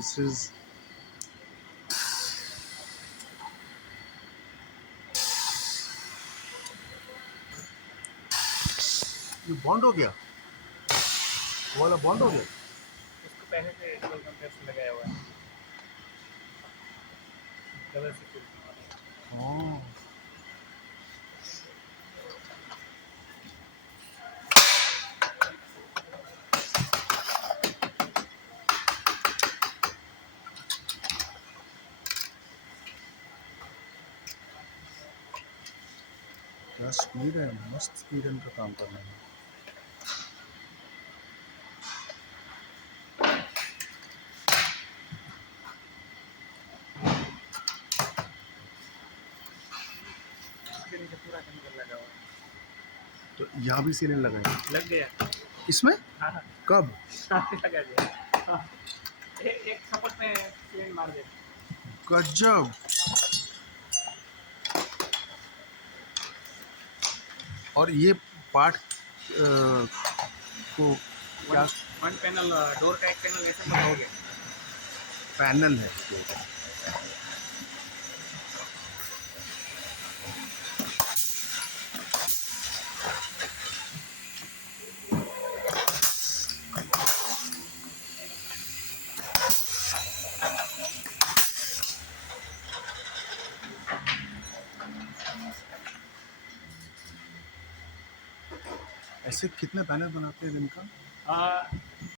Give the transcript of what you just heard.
This is ये bond हो गया, वो वाला बॉन्ड हो गया। इसको पहले से डबल कंप्रेसर लगाया हुआ है, डबल सिक्योर। हाँ। क्या स्पीड है, मस्त स्पीड है इनका काम करने में। इसके नीचे पूरा केमिकल लगा हुआ है। तो यहाँ भी सीलन लगाए लग गया। इसमें? हाँ हाँ कब? लगा दिया। हाँ, एक सपोर्ट में प्लेन मार दे। गजब। और ये पार्ट को क्या वन पैनल डोर का एक पैनल ऐसे बना हो गया। पैनल है? ऐसे कितने पैनल बनाते हैं दिन का?